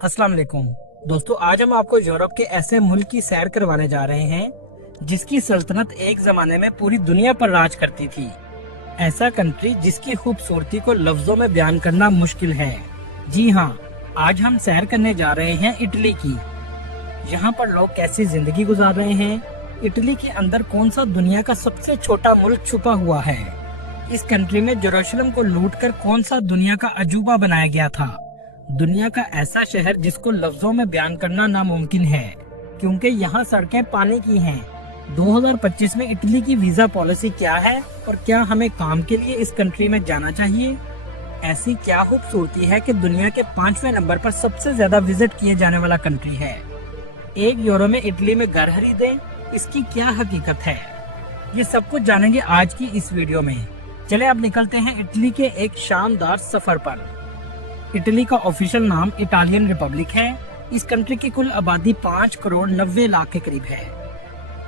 अस्सलाम वालेकुम दोस्तों, आज हम आपको यूरोप के ऐसे मुल्क की सैर करवाने जा रहे हैं जिसकी सल्तनत एक जमाने में पूरी दुनिया पर राज करती थी। ऐसा कंट्री जिसकी खूबसूरती को लफ्जों में बयान करना मुश्किल है। जी हाँ, आज हम सैर करने जा रहे हैं इटली की। यहाँ पर लोग कैसी जिंदगी गुजार रहे हैं, इटली के अंदर कौन सा दुनिया का सबसे छोटा मुल्क छुपा हुआ है, इस कंट्री में जेरूसलम को लूटकर कौन सा दुनिया का अजूबा बनाया गया था। दुनिया का ऐसा शहर जिसको लफ्जों में बयान करना नामुमकिन है, क्योंकि यहाँ सड़कें पानी की हैं। 2025 में इटली की वीजा पॉलिसी क्या है और क्या हमें काम के लिए इस कंट्री में जाना चाहिए। ऐसी क्या खूबसूरती है कि दुनिया के 5वें नंबर पर सबसे ज्यादा विजिट किए जाने वाला कंट्री है। 1 यूरो में इटली में घर खरीदें, इसकी क्या हकीकत है, ये सब कुछ जानेंगे आज की इस वीडियो में। चले अब निकलते हैं इटली के एक शानदार सफर पर। इटली का ऑफिशियल नाम इटालियन रिपब्लिक है। इस कंट्री की कुल आबादी 5 करोड़ 90 लाख के करीब है,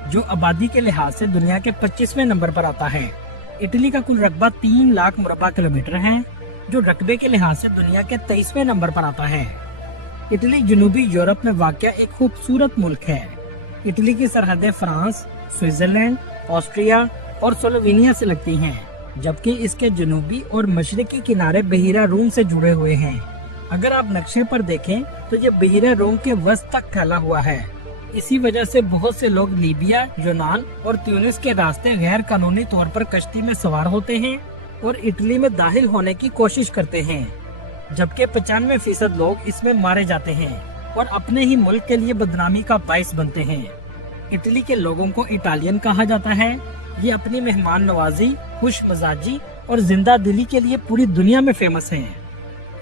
जो आबादी के लिहाज से दुनिया के 25वें नंबर पर आता है। इटली का कुल रकबा 3 लाख मुरबा किलोमीटर है, जो रकबे के लिहाज से दुनिया के 23वें नंबर पर आता है। इटली जनूबी यूरोप में वाक़या एक खूबसूरत मुल्क है। इटली की सरहदें फ्रांस, स्विट्जरलैंड, ऑस्ट्रिया और स्लोवेनिया से लगती हैं, जबकि इसके जनूबी और मशरकी किनारे बहीरा रूम से जुड़े हुए हैं। अगर आप नक्शे पर देखें तो ये बहीरा रूम के वस्त तक फैला हुआ है। इसी वजह से बहुत से लोग लीबिया, यूनान और ट्यूनिस के रास्ते गैर कानूनी तौर पर कश्ती में सवार होते हैं और इटली में दाखिल होने की कोशिश करते हैं, जबकि 95% लोग इसमें मारे जाते हैं और अपने ही मुल्क के लिए बदनामी का बाइस बनते हैं। इटली के लोगों को इटालियन कहा जाता है। ये अपनी मेहमान नवाजी, खुश मजाजी और जिंदा दिली के लिए पूरी दुनिया में फेमस हैं।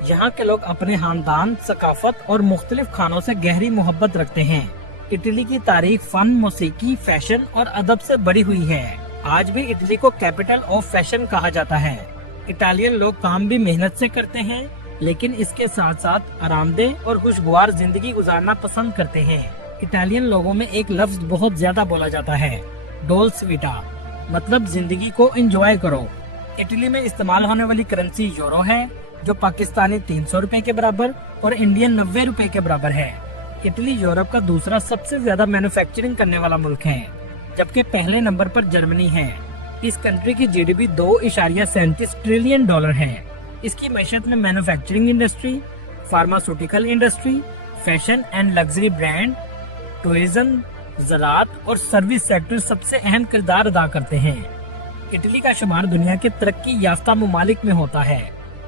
यहाँ के लोग अपने खानदान, सकाफत और मुख्तलिफ खानों से गहरी मोहब्बत रखते हैं। इटली की तारीख फन, मौसीकी, फैशन और अदब से बड़ी हुई है। आज भी इटली को कैपिटल ऑफ फैशन कहा जाता है। इटालियन लोग काम भी मेहनत से करते हैं, लेकिन इसके साथ साथ आरामदेह और खुशगवार जिंदगी गुजारना पसंद करते हैं। इटालियन लोगों में एक लफ्ज बहुत ज्यादा बोला जाता है, डोल्स वीटा, मतलब जिंदगी को एंजॉय करो। इटली में इस्तेमाल होने वाली करेंसी यूरो है, जो पाकिस्तानी 300 रुपए के बराबर और इंडियन 90 रुपए के बराबर है। इटली यूरोप का दूसरा सबसे ज्यादा मैन्युफैक्चरिंग करने वाला मुल्क है, जबकि पहले नंबर पर जर्मनी है। इस कंट्री की जीडीपी $2.37 ट्रिलियन है। इसकी मैशत में manufacturing industry, pharmaceutical industry, fashion and luxury brand, tourism, ज़राअत और सर्विस सेक्टर सबसे अहम किरदार अदा करते हैं। इटली का शुमार दुनिया के तरक्की याफ्ता ममालिक में होता है।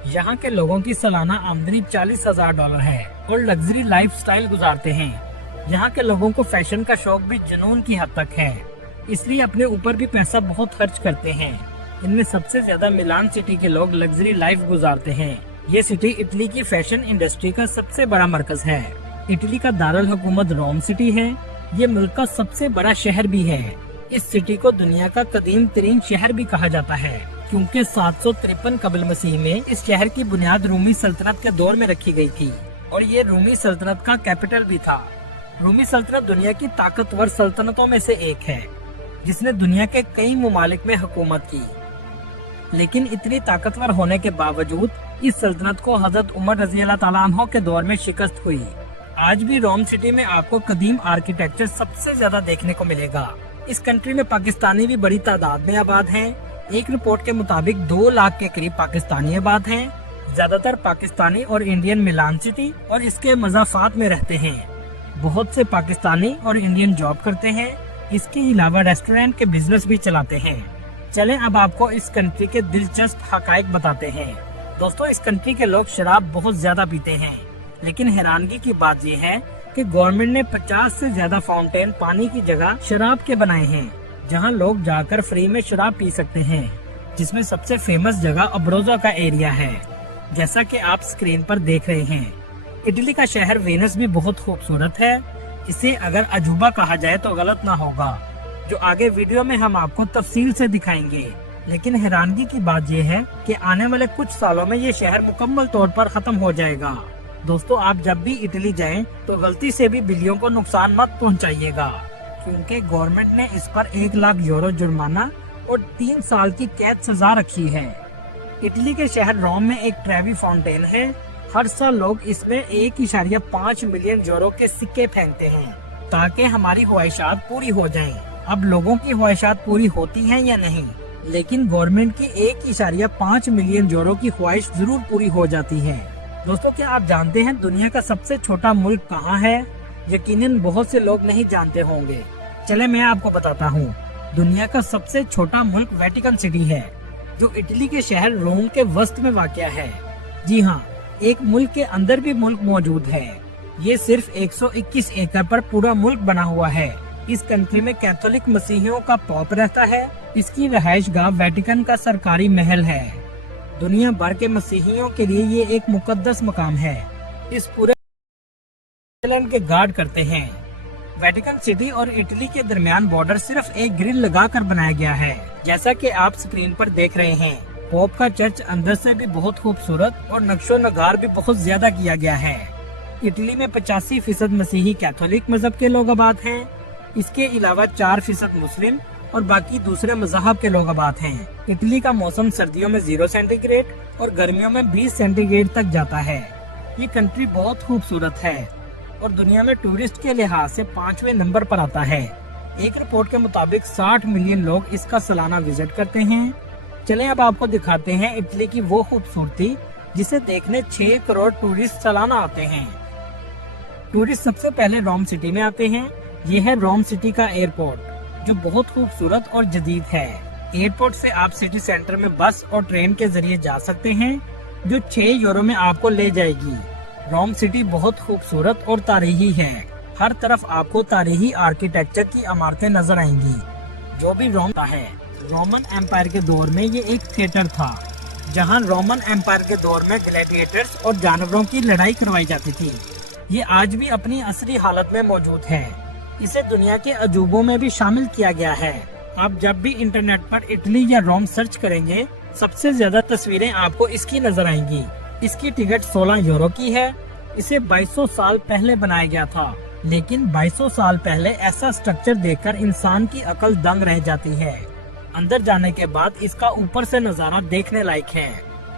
यहाँ के लोगों की सालाना आमदनी $40,000 है और लग्जरी लाइफस्टाइल गुजारते हैं। यहाँ के लोगों को फैशन का शौक भी जुनून की हद तक है, इसलिए अपने ऊपर भी पैसा बहुत खर्च करते हैं। इनमें सबसे ज्यादा मिलान सिटी के लोग लग्जरी लाइफ गुजारते हैं। ये सिटी इटली की फैशन इंडस्ट्री का सबसे बड़ा मरकज है। इटली का दारुल हुकूमत रोम सिटी है। ये मुल्क का सबसे बड़ा शहर भी है। इस सिटी को दुनिया का कदीम तरीन शहर भी कहा जाता है, क्योंकि 753 कबल मसीह में इस शहर की बुनियाद रूमी सल्तनत के दौर में रखी गई थी और ये रूमी सल्तनत का कैपिटल भी था। रूमी सल्तनत दुनिया की ताकतवर सल्तनतों में से एक है, जिसने दुनिया के कई ममालिक में हुकूमत की। लेकिन इतनी ताकतवर होने के बावजूद इस सल्तनत को हजरत उमर रजी अल्लाह तआला अन्हु के दौर में शिकस्त हुई। आज भी रोम सिटी में आपको कदीम आर्किटेक्चर सबसे ज्यादा देखने को मिलेगा। इस कंट्री में पाकिस्तानी भी बड़ी तादाद में आबाद हैं। एक रिपोर्ट के मुताबिक 2 लाख के करीब पाकिस्तानी आबाद हैं। ज्यादातर पाकिस्तानी और इंडियन मिलान सिटी और इसके मज़ाफात में रहते हैं। बहुत से पाकिस्तानी और इंडियन जॉब करते हैं। इसके अलावा रेस्टोरेंट के बिजनेस भी चलाते हैं। चलें अब आपको इस कंट्री के दिलचस्प हकायक बताते हैं। दोस्तों, इस कंट्री के लोग शराब बहुत ज्यादा पीते हैं, लेकिन हैरानगी की बात यह है कि गवर्नमेंट ने 50 से ज्यादा फाउंटेन पानी की जगह शराब के बनाए हैं, जहां लोग जाकर फ्री में शराब पी सकते हैं। जिसमें सबसे फेमस जगह अब्रोजा का एरिया है, जैसा कि आप स्क्रीन पर देख रहे हैं। इटली का शहर वेनिस भी बहुत खूबसूरत है। इसे अगर अजूबा कहा जाए तो गलत ना होगा, जो आगे वीडियो में हम आपको तफसील से दिखाएंगे। लेकिन हैरानगी की बात यह है कि आने वाले कुछ सालों में ये शहर मुकम्मल तौर पर खत्म हो जाएगा। दोस्तों, आप जब भी इटली जाएं तो गलती से भी बिल्लियों को नुकसान मत पहुंचाइएगा, क्योंकि गवर्नमेंट ने इस पर 1 लाख यूरो जुर्माना और 3 साल की कैद सजा रखी है। इटली के शहर रोम में एक ट्रेवी फाउंटेन है। हर साल लोग इसमें 1.5 मिलियन यूरो के सिक्के फेंकते हैं ताकि हमारी ख्वाहिशात पूरी हो जाएं। अब लोगों की ख्वाहिशात पूरी होती हैं या नहीं, लेकिन गवर्नमेंट की 1.5 मिलियन यूरो की ख्वाहिश जरूर पूरी हो जाती है। दोस्तों, क्या आप जानते हैं दुनिया का सबसे छोटा मुल्क कहाँ है? यकीनन बहुत से लोग नहीं जानते होंगे। चले मैं आपको बताता हूँ। दुनिया का सबसे छोटा मुल्क वेटिकन सिटी है, जो इटली के शहर रोम के वस्त में वाक़या है। जी हाँ, एक मुल्क के अंदर भी मुल्क मौजूद है। ये सिर्फ 121 एकड़ पर पूरा मुल्क बना हुआ है। इस कंट्री में कैथोलिक मसीहियों का पॉप रहता है। इसकी रहायश गाह वेटिकन का सरकारी महल है। दुनिया भर के मसीहियों के लिए ये एक मुकद्दस मकाम है। इस पूरे के गार्ड करते हैं। वेटिकन सिटी और इटली के दरमियान बॉर्डर सिर्फ एक ग्रिल लगाकर बनाया गया है, जैसा कि आप स्क्रीन पर देख रहे हैं। पोप का चर्च अंदर से भी बहुत खूबसूरत और नक्शो नगार भी बहुत ज्यादा किया गया है। इटली में 85% मसीही कैथोलिक मजहब के लोग आबाद हैं। इसके अलावा 4% मुस्लिम और बाकी दूसरे मजहब के लोग आबाद हैं। इटली का मौसम सर्दियों में 0 सेंटीग्रेड और गर्मियों में 20 सेंटीग्रेड तक जाता है। ये कंट्री बहुत खूबसूरत है और दुनिया में टूरिस्ट के लिहाज से 5वें नंबर पर आता है। एक रिपोर्ट के मुताबिक 60 मिलियन लोग इसका सालाना विजिट करते हैं। चलें अब आपको दिखाते हैं इटली की वो खूबसूरती जिसे देखने 6 करोड़ टूरिस्ट सालाना आते हैं। टूरिस्ट सबसे पहले रोम सिटी में आते हैं। ये है रोम सिटी का एयरपोर्ट, जो बहुत खूबसूरत और जदीद है। एयरपोर्ट से आप सिटी सेंटर में बस और ट्रेन के जरिए जा सकते हैं, जो 6 यूरो में आपको ले जाएगी। रोम सिटी बहुत खूबसूरत और तारीखी है। हर तरफ आपको तारीखी आर्किटेक्चर की इमारतें नजर आएंगी। जो भी रोम का है, रोमन एम्पायर के दौर में ये एक थिएटर था, जहां रोमन एम्पायर के दौर में ग्लैडिएटर्स और जानवरों की लड़ाई करवाई जाती थी। ये आज भी अपनी असली हालत में मौजूद है। इसे दुनिया के अजूबों में भी शामिल किया गया है। आप जब भी इंटरनेट पर इटली या रोम सर्च करेंगे, सबसे ज्यादा तस्वीरें आपको इसकी नजर आएंगी। इसकी टिकट 16 यूरो की है। इसे 2200 साल पहले बनाया गया था, लेकिन 2200 साल पहले ऐसा स्ट्रक्चर देखकर इंसान की अकल दंग रह जाती है। अंदर जाने के बाद इसका ऊपर से नजारा देखने लायक है।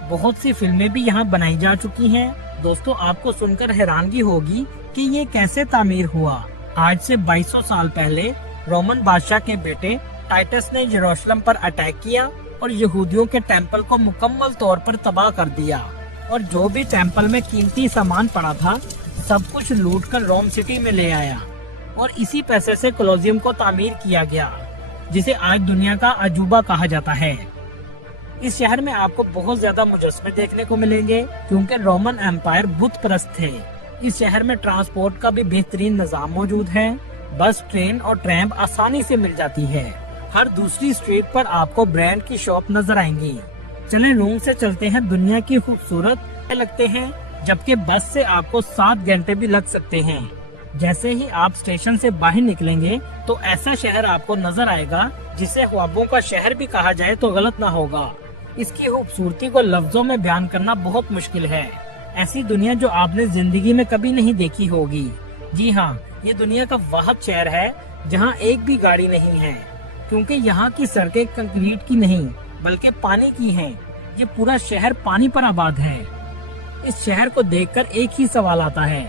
बहुत सी फिल्में भी यहाँ बनाई जा चुकी हैं। दोस्तों, आपको सुनकर हैरानगी होगी कि ये कैसे तामीर हुआ। आज से 2200 साल पहले रोमन बादशाह के बेटे टाइटस ने यरूशलेम पर अटैक किया और यहूदियों के टेम्पल को मुकम्मल तौर पर तबाह कर दिया, और जो भी टेम्पल में कीमती सामान पड़ा था सब कुछ लूटकर रोम सिटी में ले आया, और इसी पैसे से कोलोसियम को तामीर किया गया, जिसे आज दुनिया का अजूबा कहा जाता है। इस शहर में आपको बहुत ज्यादा मुजस्मे देखने को मिलेंगे, क्योंकि रोमन एम्पायर बुत परस्त थे। इस शहर में ट्रांसपोर्ट का भी बेहतरीन निजाम मौजूद है। बस, ट्रेन और ट्रैम आसानी से मिल जाती है। हर दूसरी स्ट्रीट पर आपको ब्रांड की शॉप नजर आएंगी। चलें रोम से चलते हैं दुनिया की खूबसूरत लगते हैं, जबकि बस से आपको 7 घंटे भी लग सकते हैं। जैसे ही आप स्टेशन से बाहर निकलेंगे तो ऐसा शहर आपको नजर आएगा जिसे ख्वाबों का शहर भी कहा जाए तो गलत ना होगा। इसकी खूबसूरती को लफ्जों में बयान करना बहुत मुश्किल है। ऐसी दुनिया जो आपने जिंदगी में कभी नहीं देखी होगी। जी हाँ, ये दुनिया का वाहिद शहर है जहाँ एक भी गाड़ी नहीं है, क्योंकि यहाँ की सड़कें कंक्रीट की नहीं बल्कि पानी की हैं। ये पूरा शहर पानी पर आबाद है। इस शहर को देखकर एक ही सवाल आता है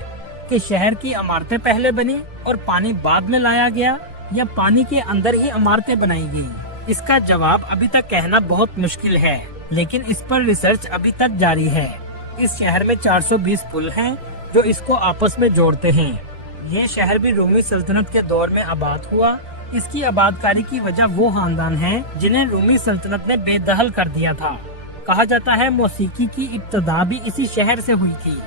कि शहर की इमारतें पहले बनी और पानी बाद में लाया गया, या पानी के अंदर ही इमारतें बनाई गई। इसका जवाब अभी तक कहना बहुत मुश्किल है, लेकिन इस पर रिसर्च अभी तक जारी है। इस शहर में 420 पुल हैं जो इसको आपस में जोड़ते हैं। ये शहर भी रोमी सल्तनत के दौर में आबाद हुआ। इसकी आबादकारी की वजह वो खानदान है जिन्हें रोमी सल्तनत ने बेदखल कर दिया था। कहा जाता है मौसीकी की इब्तदा भी इसी शहर से हुई थी।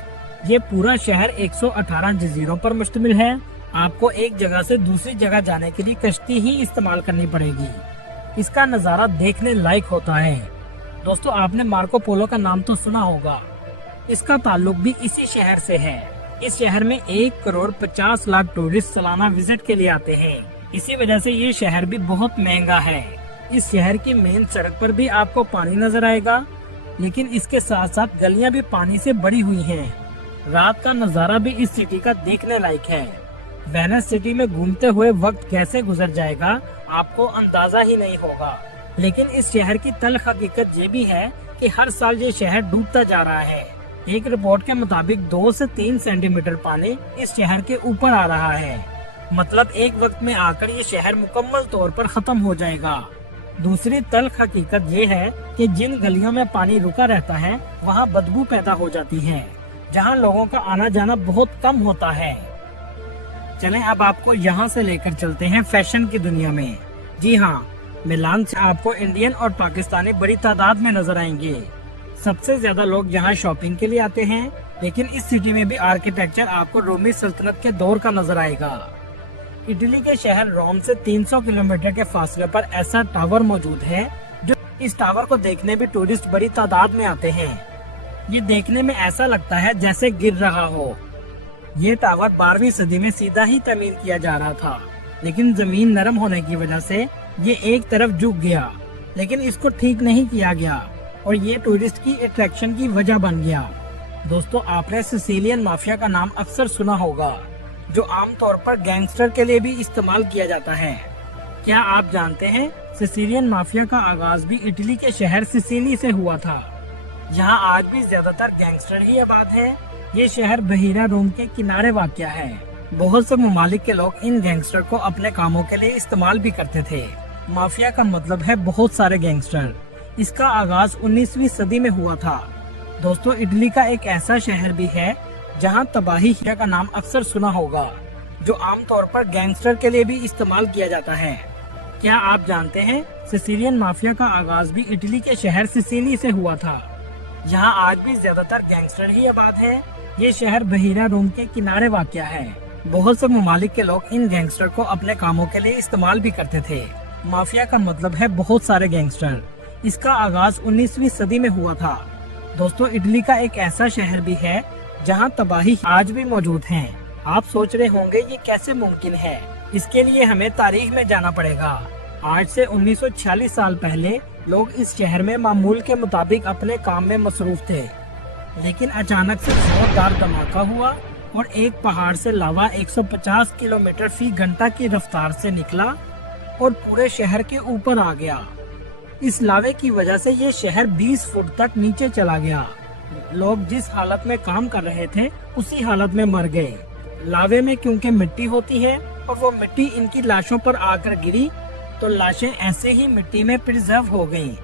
ये पूरा शहर 118 जजीरों पर मुश्तमिल है। आपको एक जगह से दूसरी जगह जाने के लिए कश्ती ही इस्तेमाल करनी पड़ेगी। इसका नज़ारा देखने लायक होता है। दोस्तों, आपने मार्को पोलो का नाम तो सुना होगा। इसका ताल्लुक भी इसी शहर से है। इस शहर में 1 करोड़ 50 लाख टूरिस्ट सालाना विजिट के लिए आते हैं। इसी वजह से ये शहर भी बहुत महंगा है। इस शहर की मेन सड़क पर भी आपको पानी नजर आएगा, लेकिन इसके साथ साथ गलियां भी पानी से भरी हुई हैं। रात का नजारा भी इस सिटी का देखने लायक है। वेनिस सिटी में घूमते हुए वक्त कैसे गुजर जाएगा आपको अंदाजा ही नहीं होगा। लेकिन इस शहर की तल्ख हकीकत ये भी है कि हर साल ये शहर डूबता जा रहा है। एक रिपोर्ट के मुताबिक 2 से 3 सेंटीमीटर पानी इस शहर के ऊपर आ रहा है। मतलब एक वक्त में आकर ये शहर मुकम्मल तौर पर खत्म हो जाएगा। दूसरी तल्ख हकीकत ये है कि जिन गलियों में पानी रुका रहता है वहाँ बदबू पैदा हो जाती है, जहाँ लोगों का आना जाना बहुत कम होता है। चलें अब आपको यहाँ से लेकर चलते हैं फैशन की दुनिया में। जी हाँ, मिलान से आपको इंडियन और पाकिस्तानी बड़ी तादाद में नजर आएंगे। सबसे ज्यादा लोग यहाँ शॉपिंग के लिए आते हैं, लेकिन इस सिटी में भी आर्किटेक्चर आपको रोमी सल्तनत के दौर का नजर आएगा। इटली के शहर रोम से 300 किलोमीटर के फासले पर ऐसा टावर मौजूद है जो इस टावर को देखने भी टूरिस्ट बड़ी तादाद में आते हैं। ये देखने में ऐसा लगता है जैसे गिर रहा हो। ये टावर 12वीं सदी में सीधा ही तमीर किया जा रहा था, लेकिन जमीन नरम होने की वजह से ये एक तरफ झुक गया, लेकिन इसको ठीक नहीं किया गया और ये टूरिस्ट की अट्रैक्शन की वजह बन गया। दोस्तों, आपने सिसिलियन माफिया का नाम अक्सर सुना होगा, जो आमतौर पर गैंगस्टर के लिए भी इस्तेमाल किया जाता है। क्या आप जानते हैं सिसिलियन माफिया का आगाज भी इटली के शहर सिसिली से हुआ था। यहाँ आज भी ज्यादातर गैंगस्टर ही आबाद है। ये शहर बहीरा रोम के किनारे वाक़या है। बहुत से ममालिक के लोग इन गैंगस्टर को अपने कामों के लिए इस्तेमाल भी करते थे। माफिया का मतलब है बहुत सारे गैंगस्टर। इसका आगाज 19वीं सदी में हुआ था। दोस्तों, इटली का एक ऐसा शहर भी है जहां तबाही का नाम अक्सर सुना होगा, जो आमतौर पर गैंगस्टर के लिए भी इस्तेमाल किया जाता है। क्या आप जानते हैं सिसिलियन माफिया का आगाज भी इटली के शहर सिसिली से हुआ था। यहाँ आज भी ज्यादातर गैंगस्टर ही आबाद है। ये शहर बहीरा रोम के किनारे वाक़या है। बहुत से ममालिक के लोग इन गैंगस्टर को अपने कामों के लिए इस्तेमाल भी करते थे। माफिया का मतलब है बहुत सारे गैंगस्टर। इसका आगाज 19वीं सदी में हुआ था। दोस्तों, इटली का एक ऐसा शहर भी है जहां तबाही आज भी मौजूद है। आप सोच रहे होंगे ये कैसे मुमकिन है। इसके लिए हमें तारीख में जाना पड़ेगा। आज से 1946 साल पहले लोग इस शहर में मामूल के मुताबिक अपने काम में मसरूफ थे, लेकिन अचानक से जोरदार धमाका हुआ और एक पहाड़ से लावा 150 किलोमीटर फी घंटा की रफ्तार से निकला और पूरे शहर के ऊपर आ गया। इस लावे की वजह से ये शहर 20 फुट तक नीचे चला गया। लोग जिस हालत में काम कर रहे थे उसी हालत में मर गए। लावे में क्योंकि मिट्टी होती है और वो मिट्टी इनकी लाशों पर आकर गिरी, तो लाशें ऐसे ही मिट्टी में प्रिजर्व हो गईं।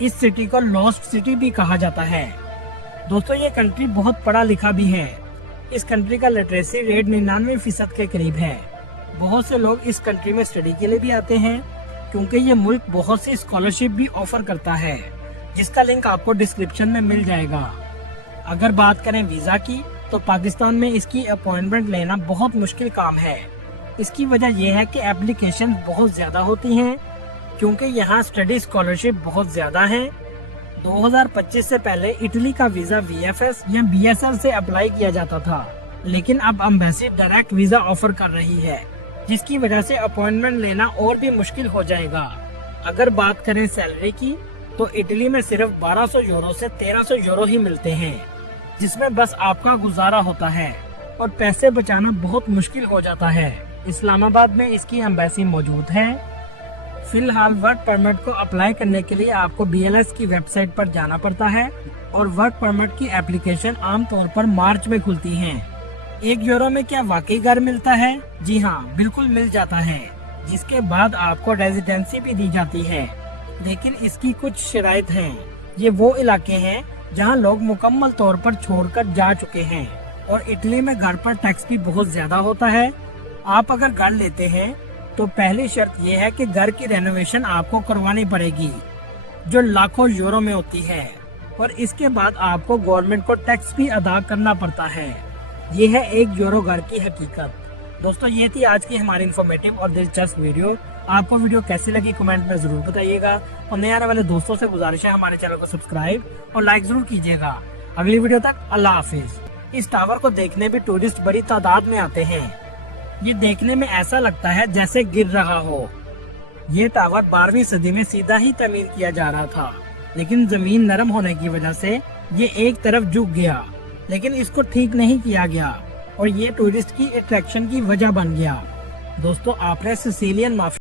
इस सिटी को लॉस्ट सिटी भी कहा जाता है। दोस्तों, ये कंट्री बहुत पढ़ा लिखा भी है। इस कंट्री का लिटरेसी रेट 99% के करीब है। बहुत से लोग इस कंट्री में स्टडी के लिए भी आते हैं, क्योंकि ये मुल्क बहुत सी स्कॉलरशिप भी ऑफर करता है, जिसका लिंक आपको डिस्क्रिप्शन में मिल जाएगा। अगर बात करें वीजा की, तो पाकिस्तान में इसकी अपॉइंटमेंट लेना बहुत मुश्किल काम है। इसकी वजह यह है कि एप्लीकेशन बहुत ज्यादा होती हैं, क्योंकि यहाँ स्टडी स्कॉलरशिप बहुत ज्यादा है। 2025 से पहले इटली का वीजा VFS या BSL से अप्लाई किया जाता था, लेकिन अब एम्बेसी डायरेक्ट वीजा ऑफर कर रही है, जिसकी वजह से अपॉइंटमेंट लेना और भी मुश्किल हो जाएगा। अगर बात करें सैलरी की, तो इटली में सिर्फ 1200 यूरो से 1300 यूरो ही मिलते हैं, जिसमें बस आपका गुजारा होता है और पैसे बचाना बहुत मुश्किल हो जाता है। इस्लामाबाद में इसकी एम्बेसी मौजूद है। फिलहाल वर्क परमिट को अप्लाई करने के लिए आपको BLS की वेबसाइट पर जाना पड़ता है और वर्क परमिट की एप्लीकेशन आमतौर पर मार्च में खुलती है। 1 यूरो में क्या वाकई घर मिलता है? जी हाँ, बिल्कुल मिल जाता है, जिसके बाद आपको रेजिडेंसी भी दी जाती है। लेकिन इसकी कुछ शराइत हैं। ये वो इलाके हैं जहाँ लोग मुकम्मल तौर पर छोड़कर जा चुके हैं, और इटली में घर पर टैक्स भी बहुत ज्यादा होता है। आप अगर घर लेते हैं तो पहली शर्त यह है कि घर की रेनोवेशन आपको करवानी पड़ेगी, जो लाखों यूरो में होती है, और इसके बाद आपको गवर्नमेंट को टैक्स भी अदा करना पड़ता है। ये है 1 यूरो घर की हकीकत। दोस्तों, ये थी आज की हमारी इन्फॉर्मेटिव और दिलचस्प वीडियो। आपको वीडियो कैसी लगी कमेंट में जरूर बताइएगा, और नए आने वाले दोस्तों से गुजारिश है हमारे चैनल को सब्सक्राइब और लाइक जरूर कीजिएगा। अगली वीडियो तक अल्लाह हाफिज। इस टावर को देखने भी टूरिस्ट बड़ी तादाद में आते हैं। ये देखने में ऐसा लगता है जैसे गिर रहा हो। ये टावर 12वीं सदी में सीधा ही तमीर किया जा रहा था, लेकिन जमीन नरम होने की वजह से ये एक तरफ झुक गया, लेकिन इसको ठीक नहीं किया गया और ये टूरिस्ट की अट्रैक्शन की वजह बन गया। दोस्तों, आपने सिसिलियन माफिया